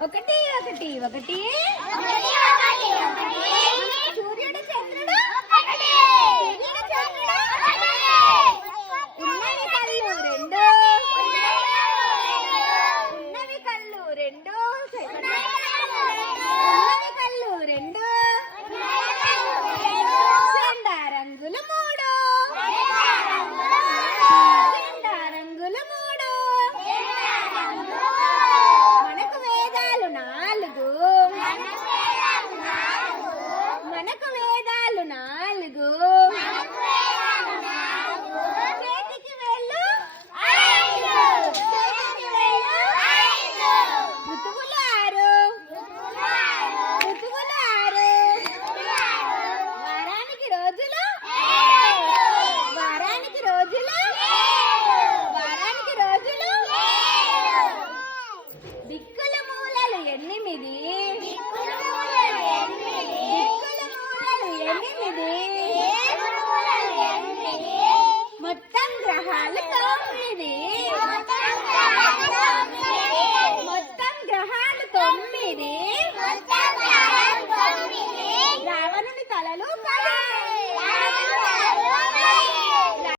ఒకటి ఒకటి ఒకటి సూర్యుడు చంద్రుడు ఉన్నవి కళ్ళు రెండు ఉన్నవి కళ్ళు రెండు ఉన్నవి కళ్ళు రెండు జెండా రంగులు మూడు జెండా రంగులు మూడు మనకు వేదాలు నాలుగు మనకు వేదాలు నాలుగు చేతికి వేళ్ళు చేతికి వేళ్ళు ఋతువులు ఆరు ఋతువులు ఆరు వారానికి రోజులు వారానికి రోజులు వారానికి రోజులు దిక్కుల మూలలు ఎనిమిది దిక్కుల మూలలు ఎనిమిది మొత్తం గ్రహాలు 9